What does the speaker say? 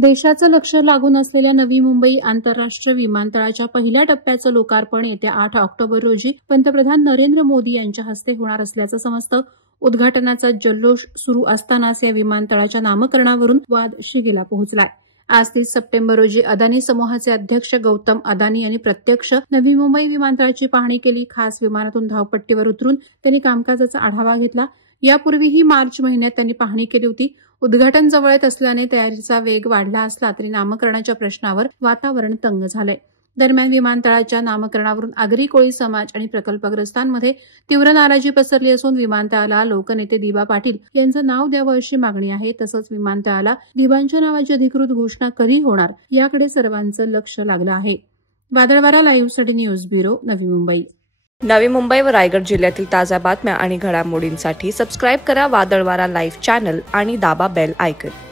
देशाचं लक्ष लागून असलेल्या नवी मुंबई आंतरराष्ट्रीय विमानतळाच्या पहिल्या टप्प्याचं लोकार्पण येत्या 8 ऑक्टोबर रोजी पंतप्रधान नरेंद्र मोदी यांच्या हस्ते होणार असल्याचं समजतं. उद्घाटनाचा जल्लोष सुरू असतानाच या विमानतळाच्या नामकरणावरून वाद शिगेला पोहोचलाय. आज 30 सप्टेंबर रोजी अदानी समूहाचे अध्यक्ष गौतम अदानी यांनी प्रत्यक्ष नवी मुंबई विमानतळाची पाहणी केली. खास विमानातून धावपट्टीवर उतरून त्यांनी कामकाजाचा आढावा घेतला. यापूर्वीही मार्च महिन्यात त्यांनी पाहणी केली होती. उद्घाटन जवळ येत असल्याने तयारीचा वेग वाढला असला तरी नामकरणाच्या प्रश्नावर वातावरण तंग झालंय. दरम्यान विमानतळाच्या नामकरणावरून आगरी कोळी समाज आणि प्रकल्पग्रस्तांमध्ये तीव्र नाराजी पसरली असून विमानतळाला लोकनेते दिबा पाटील यांचं नाव द्यावं अशी मागणी आहे. तसंच विमानतळाला दिबांच्या नावाची अधिकृत घोषणा कधी होणार याकडे सर्वांचं लक्ष लागलं आहे. वादळवारा लाईव्हसाठी न्यूज ब्युरो, नवी मुंबई. नवी मुंबई व रायगड जिल्ह्यातील ताज्या बातम्या आणि घडामोडींसाठी सबस्क्राईब करा वादळवारा लाईव्ह चॅनल आणि दाबा बेल आयकॉन.